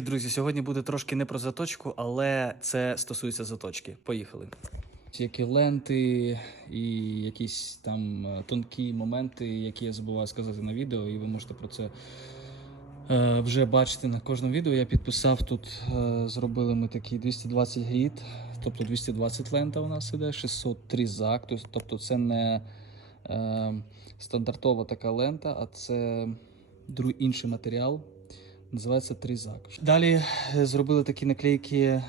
Друзі, сьогодні буде трошки не про заточку, але це стосується заточки. Поїхали. Які ленти і якісь там е, тонкі моменти, які я забуваю сказати на відео, і ви можете про це е, вже бачити на кожному відео. Я підписав тут, е, зробили ми такі 220 гіт, тобто 220 лента у нас іде, 600 трізак, тобто це не стандартова така лента, а це інший матеріал. Називається трізак. Далі е, зробили такі наклейки, е,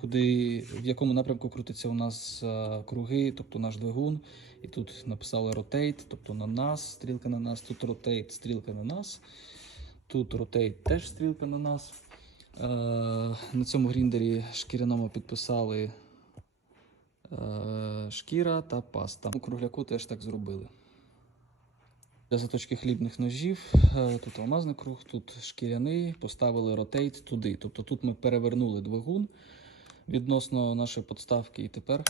куди, в якому напрямку крутиться у нас е, круги, тобто наш двигун. І тут написали rotate, тобто на нас, стрілка на нас, тут rotate, стрілка на нас. Тут rotate теж стрілка на нас. На цьому гріндері шкіряному підписали шкіра та паста. У кругляку теж так зробили. Для заточки хлібних ножів е, тут алмазний круг, тут шкіряний, поставили ротейт туди. Тобто тут ми перевернули двигун відносно нашої подставки, і тепер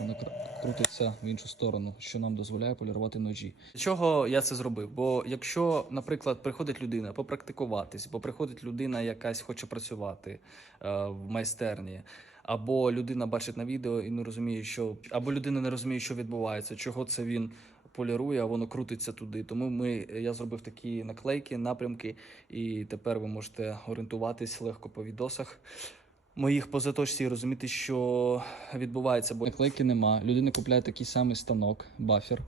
вона кр- крутиться в іншу сторону, що нам дозволяє полірувати ножі. Для чого я це зробив? Бо якщо, наприклад, приходить людина попрактикуватись, бо приходить людина, якась хоче працювати е, в майстерні. Або людина бачить на відео і не розуміє, що або людина не розуміє, що відбувається, чого це він полірує, а воно крутиться туди. Тому ми я зробив такі наклейки, напрямки, і тепер ви можете орієнтуватись легко по відосах. Моїх по заточці і розуміти, що відбувається, бо наклейки нема. Людина купляє такий самий станок, бафер,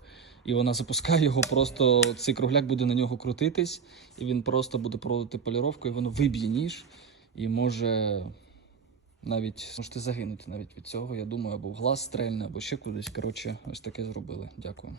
і вона запускає його. Просто цей кругляк буде на нього крутитись, і він просто буде проводити поліровку, і воно виб'є ніж і може навіть можете загинути навіть від цього. Я думаю, або в глаз стрельне, або ще кудись. Коротше, ось таке зробили. Дякую.